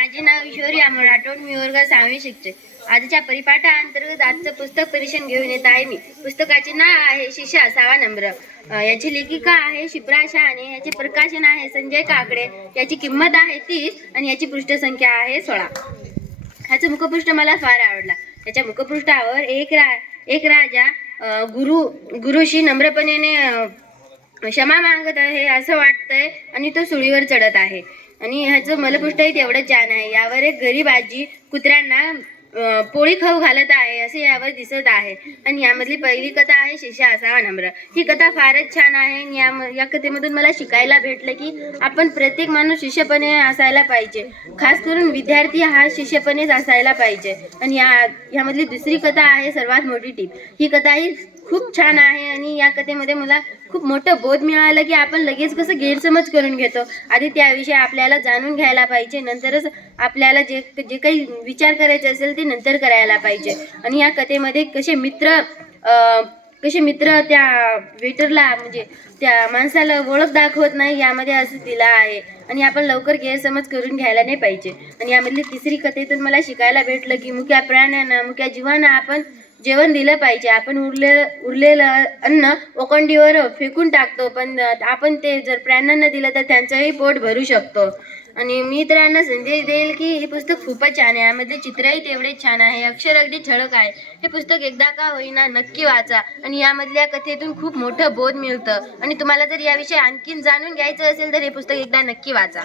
माझे नाव ईश्वरी अमर राठोड मी वर्ग सहावी शिकते. आजच्या परिपाठाअंतर्गत आजचं पुस्तक परीक्षण घेऊन येत आहे मी. पुस्तकाचे नाव आहे शिशा असावा नम्र याची लेखिका आहे शिप्रा शहाणे याचे प्रकाशन आहे संजय काकडे याची किंमत आहे तीस आणि याची पृष्ठसंख्या आहे सोळा. ह्याचं मुखपृष्ठ मला फार आवडला. याच्या मुखपृष्ठावर एक रा एक राजा गुरु गुरुशी नम्रपणेने क्षमा मागत आहे असं वाटतंय आणि तो सुळीवर चढत आहे. आणि ह्याचं मलपृष्ठही तेवढंच छान आहे. यावर एक गरीब आजी कुत्र्यांना पोळी खाऊ घालत आहे असे यावर दिसत आहे. आणि यामधली पहिली कथा आहे शिष्य असावा नम्र ही कथा फारच छान आहे आणि या या कथेमधून मला शिकायला भेटलं की आपण प्रत्येक माणूस शिष्यपणे असायला पाहिजे. खास करून विद्यार्थी हा शिष्यपणेच असायला पाहिजे. आणि या यामधली दुसरी कथा आहे सर्वात मोठी टीप. ही कथा ही खूप छान आहे आणि या कथेमध्ये मला खूप मोठं बोध मिळालं की आपण लगेच कसं गैरसमज करून घेतो. आधी त्याविषयी आपल्याला जाणून घ्यायला पाहिजे. नंतरच आपल्याला जे जे काही विचार करायचे असेल ते नंतर करायला पाहिजे. आणि या कथेमध्ये कसे मित्र कसे मित्र त्या वेटरला म्हणजे त्या माणसाला ओळख दाखवत नाही यामध्ये असं दिलं आहे. आणि आपण लवकर गैरसमज करून घ्यायला नाही पाहिजे. आणि यामधली तिसरी कथेतून मला शिकायला भेटलं की मुख्या प्राण्यांना मुख्या जीवांना आपण जेवण दिलं पाहिजे. आपण उरले उरलेलं अन्न ओकंडीवर फेकून टाकतो. पण आपण ते जर प्राण्यांना दिलं तर त्यांचंही पोट भरू शकतो. आणि मी संदेश देईल की हे पुस्तक खूपच छान आहे. यामध्ये चित्रही तेवढे छान आहे. अक्षर अगदी ठळक आहे. हे पुस्तक एकदा का होईना नक्की वाचा. आणि यामधल्या कथेतून खूप मोठं बोध मिळतं. आणि तुम्हाला जर याविषयी आणखीन जाणून घ्यायचं असेल तर हे पुस्तक एकदा नक्की वाचा.